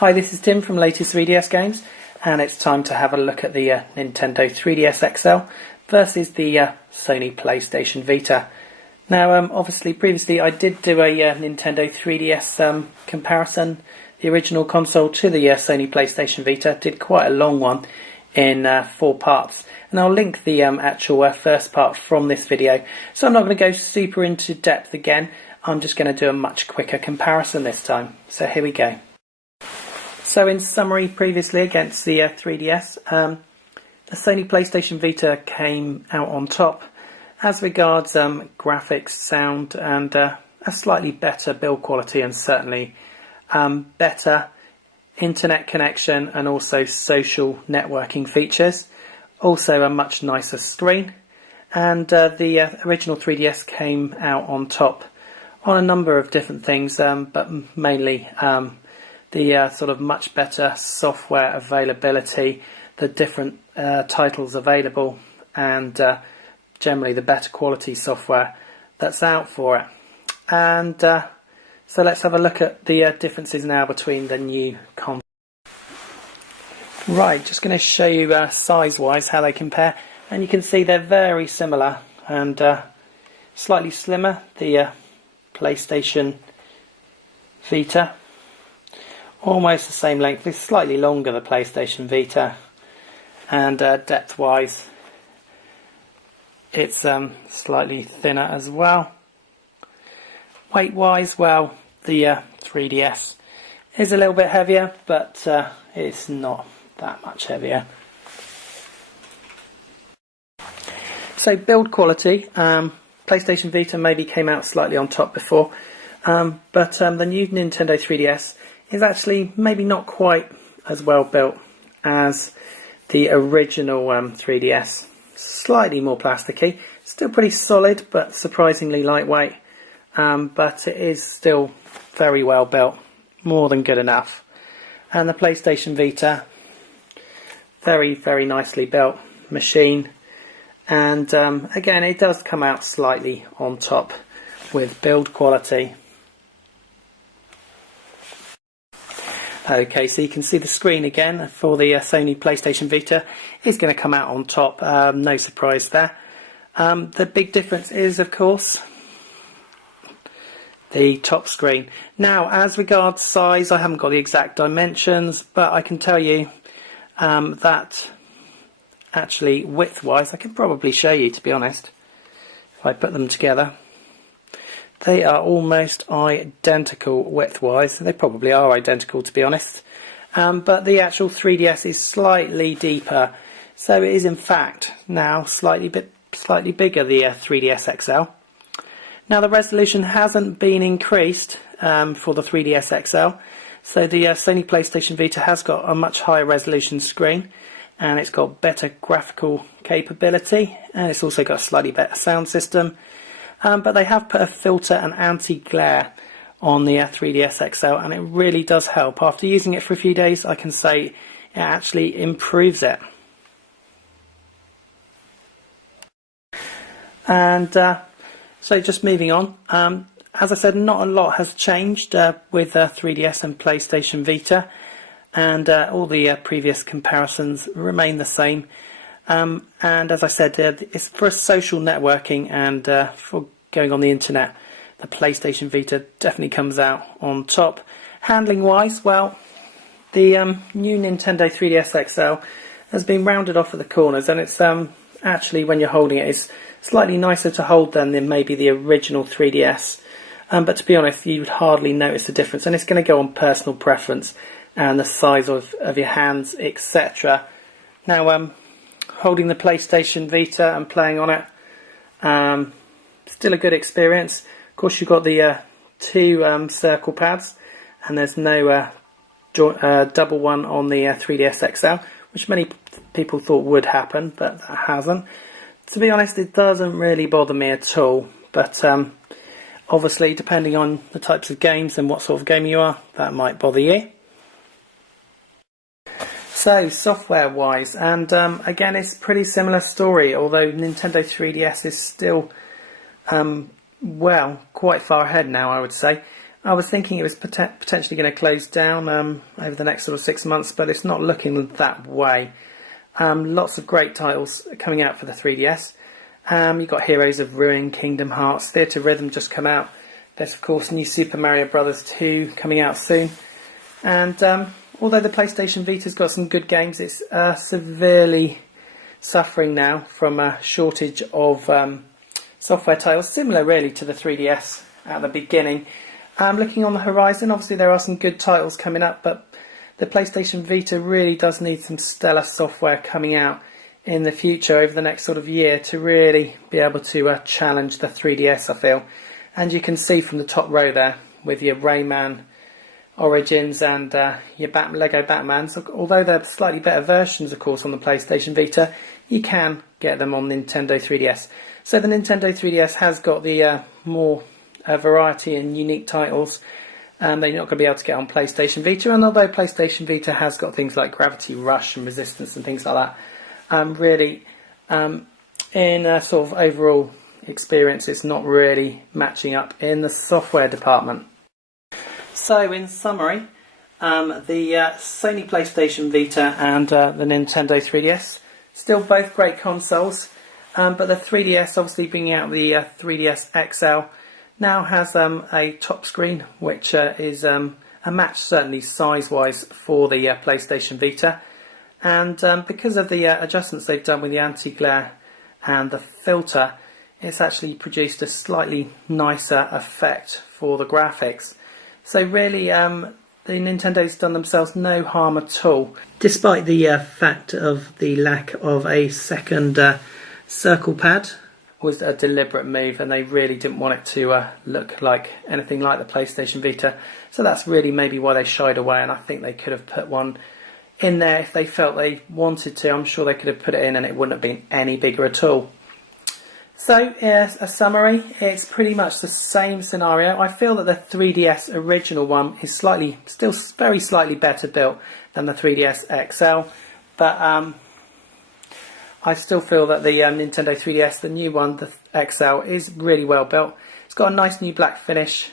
Hi, this is Tim from Latest 3DS Games, and it's time to have a look at the Nintendo 3DS XL versus the Sony PlayStation Vita. Now, obviously, previously I did do a Nintendo 3DS comparison, the original console to the Sony PlayStation Vita. Did quite a long one in 4 parts, and I'll link the actual first part from this video. So I'm not going to go super into depth again. I'm just going to do a much quicker comparison this time. So here we go. So in summary, previously against the 3DS, the Sony PlayStation Vita came out on top as regards graphics, sound, and a slightly better build quality, and certainly better internet connection and also social networking features. Also a much nicer screen, and the original 3DS came out on top on a number of different things, but mainly the sort of much better software availability, the different titles available, and generally the better quality software that's out for it. And so let's have a look at the differences now between the new console. Right, just going to show you size-wise how they compare, and you can see they're very similar and slightly slimmer, the PlayStation Vita. Almost the same length, it's slightly longer, the PlayStation Vita, and depth-wise it's slightly thinner as well. Weight-wise, well, the 3DS is a little bit heavier, but it's not that much heavier. So build quality, PlayStation Vita maybe came out slightly on top before, but the new Nintendo 3DS is actually maybe not quite as well built as the original 3DS. Slightly more plasticky, still pretty solid but surprisingly lightweight, but it is still very well built, more than good enough. And the PlayStation Vita, very nicely built machine, and again it does come out slightly on top with build quality. Okay, so you can see the screen again for the Sony PlayStation Vita is going to come out on top, no surprise there. The big difference is, of course, the top screen. Now, as regards size, I haven't got the exact dimensions, but I can tell you that actually width-wise, I could probably show you, to be honest, if I put them together. They are almost identical width-wise. They probably are identical, to be honest. But the actual 3DS is slightly deeper. So it is, in fact, now slightly bigger, the 3DS XL. Now, the resolution hasn't been increased for the 3DS XL. So the Sony PlayStation Vita has got a much higher resolution screen, and it's got better graphical capability, and it's also got a slightly better sound system. But they have put a filter and anti-glare on the 3DS XL, and it really does help. After using it for a few days, I can say it actually improves it. And so just moving on, as I said, not a lot has changed with 3DS and PlayStation Vita, and all the previous comparisons remain the same. And as I said, it's for social networking and for going on the internet. The PlayStation Vita definitely comes out on top. Handling wise, well, the new Nintendo 3DS XL has been rounded off at the corners, and it's actually, when you're holding it, it's slightly nicer to hold than maybe the original 3DS. But to be honest, you would hardly notice the difference, and it's going to go on personal preference and the size of your hands, etc. Now, holding the PlayStation Vita and playing on it, still a good experience. Of course, you've got the 2 circle pads, and there's no double one on the 3DS XL, which many people thought would happen, but that hasn't. To be honest, it doesn't really bother me at all, but obviously, depending on the types of games and what sort of game you are, that might bother you. So, software-wise, and again, it's a pretty similar story, although Nintendo 3DS is still, well, quite far ahead now, I would say. I was thinking it was potentially going to close down over the next sort of 6 months, but it's not looking that way. Lots of great titles coming out for the 3DS. You've got Heroes of Ruin, Kingdom Hearts, Theatre Rhythm just come out. There's of course new Super Mario Bros. 2 coming out soon. And although the PlayStation Vita's got some good games, it's severely suffering now from a shortage of software titles, similar really to the 3DS at the beginning. Looking on the horizon, obviously there are some good titles coming up, but the PlayStation Vita really does need some stellar software coming out in the future over the next sort of year to really be able to challenge the 3DS, I feel. And you can see from the top row there with your Rayman Origins and your Lego Batmans, although they're slightly better versions of course on the PlayStation Vita, you can get them on Nintendo 3DS. So the Nintendo 3DS has got the more variety and unique titles they're not going to be able to get on PlayStation Vita, and although PlayStation Vita has got things like Gravity Rush and Resistance and things like that, really in a sort of overall experience it's not really matching up in the software department. So in summary, the Sony PlayStation Vita and the Nintendo 3DS, still both great consoles, but the 3DS obviously bringing out the 3DS XL now has a top screen which is a match certainly size-wise for the PlayStation Vita, and because of the adjustments they've done with the anti-glare and the filter, it's actually produced a slightly nicer effect for the graphics. So really the Nintendo's done themselves no harm at all, despite the fact of the lack of a second circle pad. Was a deliberate move, and they really didn't want it to look like anything like the PlayStation Vita, so that's really maybe why they shied away, and I think they could have put one in there if they felt they wanted to. I'm sure they could have put it in and it wouldn't have been any bigger at all. So as a summary, it's pretty much the same scenario. I feel that the 3DS original one is still very slightly better built than the 3DS XL, but I still feel that the Nintendo 3DS, the new one, the XL, is really well built. It's got a nice new black finish,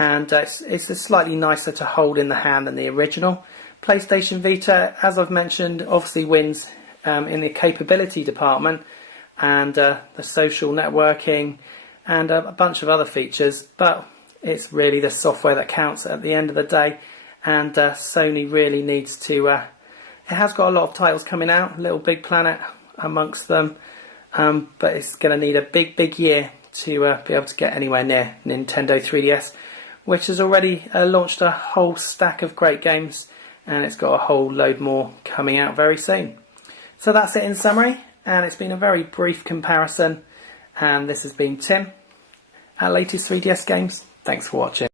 and it's slightly nicer to hold in the hand than the original. PlayStation Vita, as I've mentioned, obviously wins in the capability department and the social networking and a bunch of other features, but it's really the software that counts at the end of the day, and Sony really needs to... it has got a lot of titles coming out, Little Big Planet amongst them, but it's going to need a big year to be able to get anywhere near Nintendo 3DS, which has already launched a whole stack of great games, and it's got a whole load more coming out very soon. So that's it in summary, and it's been a very brief comparison, and this has been Tim at Latest 3DS Games. Thanks for watching.